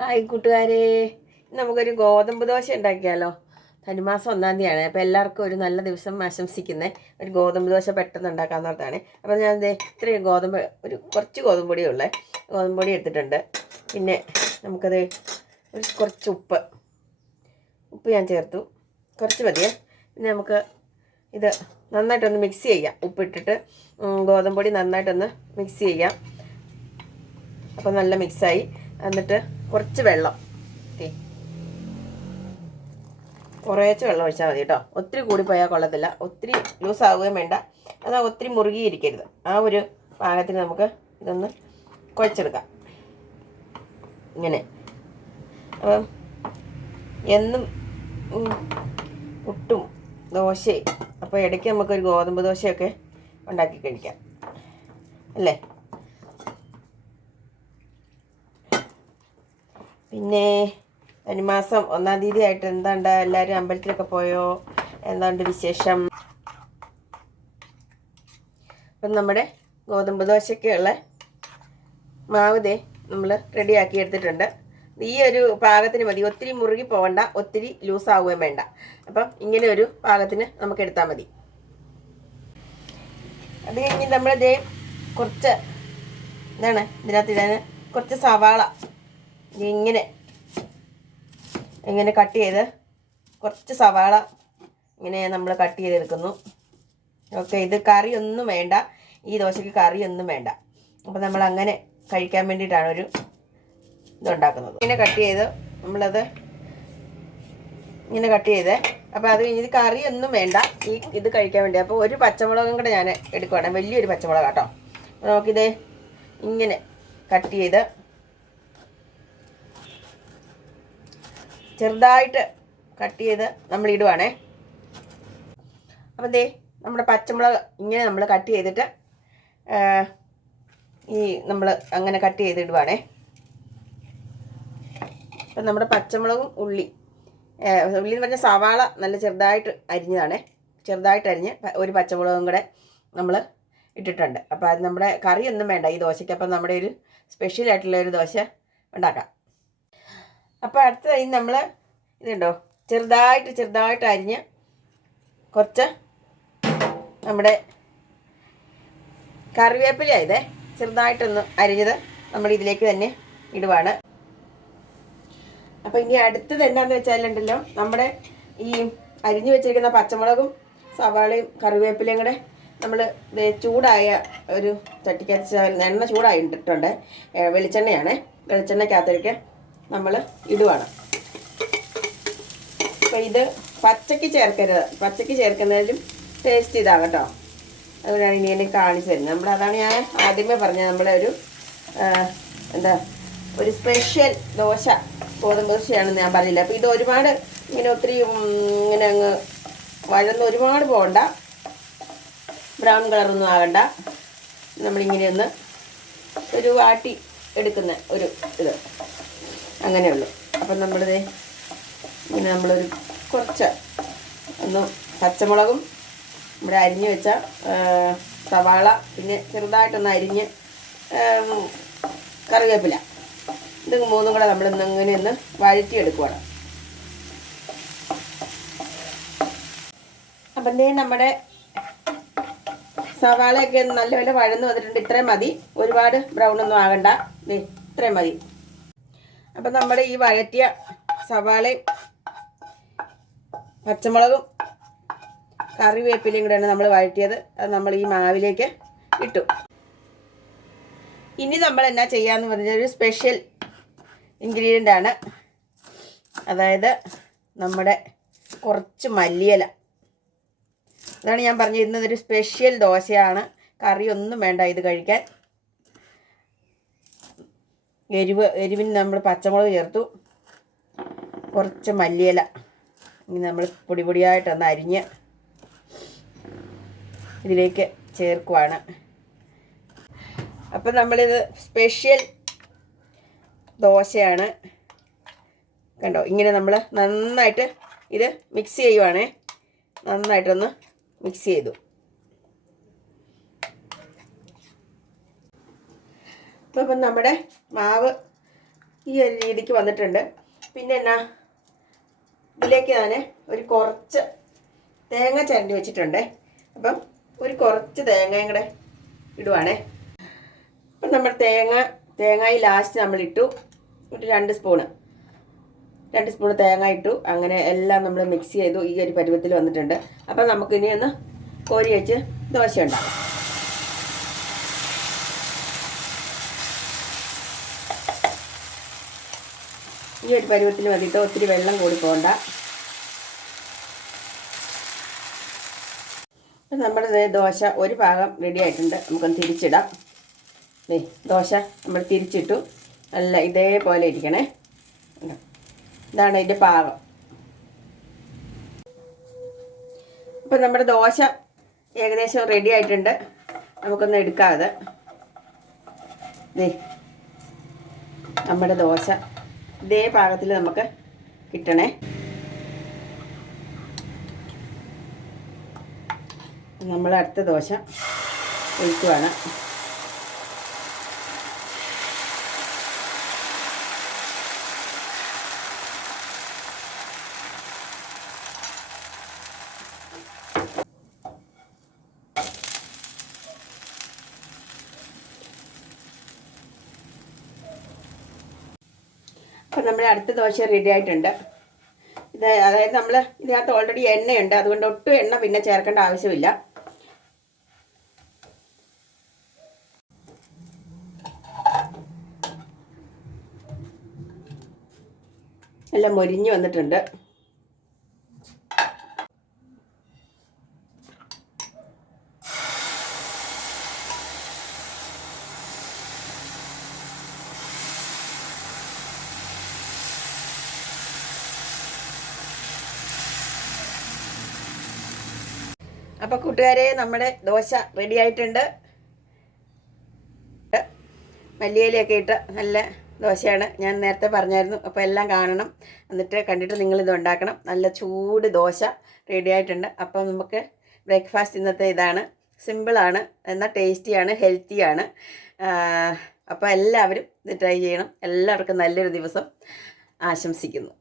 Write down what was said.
Hi കൂട്ടുകാരെ. നമുക്കൊരു ഗോതമ്പ് ദോശ ഉണ്ടാക്കിയാലോ? ധനുമാസം ഒന്നാം തീയതിയാണ്. അപ്പോൾ എല്ലാവർക്കും ഒരു നല്ല ദിവസം ആശംസിക്കുന്നത് ഒരു ഗോതമ്പ് ദോശ പെട്ടെന്ന് ഉണ്ടാക്കാൻ പറഞ്ഞതാണ് അപ്പോൾ ഞാൻ ദേ ഇത്രയും ഗോതമ്പ് ഒരു കുറച്ച് ഗോതമ്പ് പൊടിയുള്ളേ ഗോതമ്പ് പൊടി എടുത്തിട്ടുണ്ട്. പിന്നെ നമുക്കത് ഒരു കുറച്ച് ഉപ്പ്. ഉപ്പ് ഞാൻ ചേർത്തു. കുറച്ച് മതിയേ. പിന്നെ നമുക്ക് ഇത് നന്നായിട്ടൊന്ന് മിക്സ് ചെയ്യാം. ഉപ്പിട്ടിട്ട് ഗോതമ്പ് പൊടി നന്നായിട്ടൊന്ന് മിക്സ് ചെയ്യാം. അപ്പോൾ നല്ല മിക്സായി എന്നിട്ട് കുറച്ച് വെള്ളം. ദേ. കുറേച്ച് വെള്ളം ഒഴിച്ചാൽ മതി കേട്ടോ. ഒത്തിരി കൂടിപ്പോയാൽ കൊള്ളത്തില്ല. ഒത്തിരി ലൂസ് ആവുകയും വേണ്ട. എന്നാൽ ഒത്തിരി മുറുകിയിരിക്കരുത്. ആ ഒരു പാകത്തിന് നമുക്ക് ഇതൊന്ന് കുഴച്ചെടുക്കാം. ഇങ്ങനെ. അപ്പം എന്നും പുട്ടും ദോശയും. അപ്പോൾ ഇടയ്ക്ക് നമുക്കൊരു ഗോതമ്പ് ദോശയൊക്കെ ഉണ്ടാക്കി കഴിക്കാം. അല്ലേ? പിന്നെ അനുമാസം ഒന്നാം തീയതി ആയിട്ട് എന്താണ്ട്? എല്ലാവരും അമ്പലത്തിലൊക്കെ പോയോ? എന്താണ്ട് വിശേഷം? അപ്പം നമ്മുടെ ഗോതമ്പ് ദോശയ്ക്കുള്ള മാവ് ദേ നമ്മൾ റെഡിയാക്കി എടുത്തിട്ടുണ്ട്. ഈ ഒരു പാകത്തിന് മതി. ഒത്തിരി മുറുകി പോകണ്ട ഒത്തിരി ലൂസ് ആവുകയും വേണ്ട. അപ്പം ഇങ്ങനെ ഒരു പാകത്തിന് നമുക്ക് എടുത്താൽ മതി. അത് കഴിഞ്ഞ് നമ്മളിതേ കുറച്ച് എന്താണ് ഇതിനകത്ത് ഇടാൻ കുറച്ച് സവാള ഇങ്ങനെ. ഇങ്ങനെ കട്ട് ചെയ്ത് കുറച്ച് സവാള ഇങ്ങനെ നമ്മൾ കട്ട് ചെയ്തെടുക്കുന്നു. ഓക്കെ ഇത് കറിയൊന്നും വേണ്ട. ഈ ദോശയ്ക്ക് കറിയൊന്നും വേണ്ട. അപ്പോൾ നമ്മൾ അങ്ങനെ കഴിക്കാൻ വേണ്ടിയിട്ടാണ് ഒരു ഇതുണ്ടാക്കുന്നത്. ഇങ്ങനെ കട്ട് ചെയ്ത് നമ്മളത് ഇങ്ങനെ കട്ട് ചെയ്ത്. അപ്പോൾ അത് കഴിഞ്ഞ് ഇത് കറിയൊന്നും വേണ്ട. ഈ ഇത് കഴിക്കാൻ വേണ്ടി. അപ്പോൾ ഒരു പച്ചമുളകും കൂടെ ഞാൻ എടുക്കുവാണ്. വലിയൊരു പച്ചമുളക് കേട്ടോ നമുക്കിത് ഇങ്ങനെ കട്ട് ചെയ്ത് ചെറുതായിട്ട് കട്ട് ചെയ്ത് നമ്മൾ ഇടുവാണേ. അപ്പം ദേ നമ്മുടെ പച്ചമുളക് ഇങ്ങനെ നമ്മൾ കട്ട് ചെയ്തിട്ട് ഈ നമ്മൾ അങ്ങനെ കട്ട് ചെയ്തിടുവാണേ അപ്പം നമ്മുടെ പച്ചമുളകും ഉള്ളി ഉള്ളി എന്ന് പറഞ്ഞാൽ സവാള നല്ല ചെറുതായിട്ട് അരിഞ്ഞതാണേ. ചെറുതായിട്ട് അരിഞ്ഞ് ഒരു പച്ചമുളകും കൂടെ നമ്മൾ ഇട്ടിട്ടുണ്ട്. അപ്പോൾ അത് നമ്മുടെ കറിയൊന്നും വേണ്ട ഈ ദോശയ്ക്ക് അപ്പം നമ്മുടെ ഒരു സ്പെഷ്യൽ ആയിട്ടുള്ള ഒരു ദോശ ഉണ്ടാക്കാം. അപ്പോൾ അടുത്തതായി നമ്മൾ ഇതുണ്ടോ? ചെറുതായിട്ട് ചെറുതായിട്ട് അരിഞ്ഞ് കുറച്ച് നമ്മുടെ കറിവേപ്പില ഇതേ ചെറുതായിട്ടൊന്ന് അരിഞ്ഞത് നമ്മൾ ഇതിലേക്ക് തന്നെ ഇടുവാണ്. അപ്പോൾ ഇനി അടുത്തത് എന്താണെന്ന് വെച്ചാലുണ്ടല്ലോ നമ്മുടെ ഈ അരിഞ്ഞു വെച്ചിരിക്കുന്ന പച്ചമുളകും സവാളയും കറിവേപ്പിലയും കൂടെ നമ്മൾ ചൂടായ ഒരു ചട്ടിക്കകത്ത് എണ്ണ ചൂടായിട്ടുണ്ട്. ഏ, വെളിച്ചെണ്ണയാണ്. വെളിച്ചെണ്ണയ്ക്കകത്തേക്ക് നമ്മൾ ഇടുവാണ്. അപ്പോൾ ഇത് പച്ചയ്ക്ക് ചേർക്കരുത്. പച്ചയ്ക്ക് ചേർക്കുന്നതിലും ടേസ്റ്റ് ഇതാണ് കേട്ടോ. അതുകൊണ്ടാണ് ഇനി എന്നെ കാണിച്ചു തരുന്നത്. നമ്മൾ അതാണ് ഞാൻ ആദ്യമേ പറഞ്ഞത്. നമ്മുടെ ഒരു എന്താ ഒരു സ്പെഷ്യൽ ദോശ ഗോതമ്പ് ദോശയാണെന്ന് ഞാൻ പറഞ്ഞില്ല. അപ്പോൾ ഇത് ഒരുപാട് ഇങ്ങനെ ഒത്തിരി ഇങ്ങനെ അങ്ങ് വഴന്ന് ഒരുപാട് പോകണ്ട. ബ്രൗൺ കളറൊന്നും ആകണ്ട. നമ്മളിങ്ങനെ ഒന്ന് ഒരു വാട്ടി എടുക്കുന്ന ഒരു ഇത്. അങ്ങനെയുള്ളൂ. അപ്പം നമ്മളിത് ഇങ്ങനെ നമ്മളൊരു കുറച്ച് ഒന്ന് പച്ചമുളകും നമ്മുടെ അരിഞ്ഞ് വെച്ച സവാള പിന്നെ ചെറുതായിട്ടൊന്ന് അരിഞ്ഞ് കറിവേപ്പില. ഇത് മൂന്നും കൂടെ നമ്മൾ ഇന്ന് ഇങ്ങനെ ഒന്ന് വഴറ്റിയെടുക്കുവാണ്. അപ്പം ദേ നമ്മുടെ സവാളയൊക്കെ നല്ലപോലെ വഴന്ന് വന്നിട്ടുണ്ട്. ഇത്രയും മതി. ഒരുപാട് ബ്രൗൺ ഒന്നും ആകണ്ട. ഇത്രയും മതി. അപ്പം നമ്മുടെ ഈ വഴറ്റിയ സവാളയും പച്ചമുളകും കറിവേപ്പിലയും കൂടെയാണ് നമ്മൾ വഴറ്റിയത്. അത് നമ്മൾ ഈ മാവിലേക്ക് ഇട്ടു. ഇനി നമ്മൾ എന്നാ ചെയ്യാന്ന് പറഞ്ഞാൽ ഒരു സ്പെഷ്യൽ ഇൻഗ്രീഡിയന്റ് ആണ്. അതായത് നമ്മുടെ കുറച്ച് മല്ലിയില. അതാണ് ഞാൻ പറഞ്ഞത് ഇന്നതൊരു സ്പെഷ്യൽ ദോശയാണ്. കറിയൊന്നും വേണ്ട ഇത് കഴിക്കാൻ. എരിവ് എരിവിന് നമ്മൾ പച്ചമുളക് ചേർത്തു. കുറച്ച് മല്ലിയില. ഇനി നമ്മൾ പൊടി പൊടിയായിട്ടൊന്ന് അരിഞ്ഞ് ഇതിലേക്ക് ചേർക്കുവാണ്. അപ്പം നമ്മളിത് സ്പെഷ്യൽ ദോശയാണ്. കണ്ടോ? ഇങ്ങനെ നമ്മൾ നന്നായിട്ട് ഇത് മിക്സ് ചെയ്യുവാണേ. നന്നായിട്ടൊന്ന് മിക്സ് ചെയ്തു. അപ്പം നമ്മുടെ മാവ് ഈ ഒരു രീതിക്ക് വന്നിട്ടുണ്ട്. പിന്നെ എന്നാ? ഇതിലേക്ക് ഞാൻ ഒരു കുറച്ച് തേങ്ങ ചിരണ്ടി വെച്ചിട്ടുണ്ട്. അപ്പം ഒരു കുറച്ച് തേങ്ങയും കൂടെ ഇടുവാണേ. അപ്പം നമ്മൾ തേങ്ങ തേങ്ങായി ലാസ്റ്റ് നമ്മൾ ഇട്ടു. ഒരു രണ്ട് സ്പൂണ് രണ്ട് സ്പൂൺ തേങ്ങ ഇട്ടു. അങ്ങനെ എല്ലാം നമ്മൾ മിക്സ് ചെയ്തു. ഈ ഒരു പരുവത്തിൽ വന്നിട്ടുണ്ട്. അപ്പം നമുക്കിനി ഒന്ന് കോരി വെച്ച് ദോശ ഉണ്ടാക്കാം ഈ ഒരു പരുവത്തിന് മതിയിട്ട് ഒത്തിരി വെള്ളം കൂടി പോകണ്ട. നമ്മുടെ ദോശ ഒരു ഭാഗം റെഡി ആയിട്ടുണ്ട്. നമുക്കൊന്ന് തിരിച്ചിടാം. ദേ ദോശ നമ്മൾ തിരിച്ചിട്ടു. നല്ല ഇതേപോലെ ഇരിക്കണേ? ഇതാണ് അതിന്റെ പാകം. അപ്പം നമ്മുടെ ദോശ ഏകദേശം റെഡി ആയിട്ടുണ്ട്. നമുക്കൊന്ന് എടുക്കാതെ. നമ്മുടെ ദോശ ഇതേ പാകത്തിൽ നമുക്ക് കിട്ടണേ. നമ്മൾ അടുത്ത ദോശ ഒഴിക്കുവാണ് അപ്പം നമ്മുടെ അടുത്ത ദോശ റെഡി ആയിട്ടുണ്ട്. ഇത് അതായത് നമ്മൾ ഇതിനകത്ത് ഓൾറെഡി എണ്ണയുണ്ട്. അതുകൊണ്ട് ഒട്ടും എണ്ണ പിന്നെ ചേർക്കേണ്ട ആവശ്യമില്ല. എല്ലാം മൊരിഞ്ഞ് വന്നിട്ടുണ്ട്. അപ്പോൾ കൂട്ടുകാരെ നമ്മുടെ ദോശ റെഡി ആയിട്ടുണ്ട്. മല്ലിയിലൊക്കെ ഇട്ട് നല്ല ദോശയാണ്. ഞാൻ നേരത്തെ പറഞ്ഞായിരുന്നു അപ്പോൾ എല്ലാം കാണണം. എന്നിട്ട് കണ്ടിട്ട് നിങ്ങളിത് ഉണ്ടാക്കണം. നല്ല ചൂട് ദോശ റെഡി ആയിട്ടുണ്ട്. അപ്പോൾ നമുക്ക് ബ്രേക്ക്ഫാസ്റ്റ് ഇന്നത്തെ ഇതാണ്. സിമ്പിളാണ് എന്നാൽ ടേസ്റ്റിയാണ് ഹെൽത്തിയാണ് അപ്പോൾ എല്ലാവരും ഇത് ട്രൈ ചെയ്യണം. എല്ലാവർക്കും നല്ലൊരു ദിവസം ആശംസിക്കുന്നു.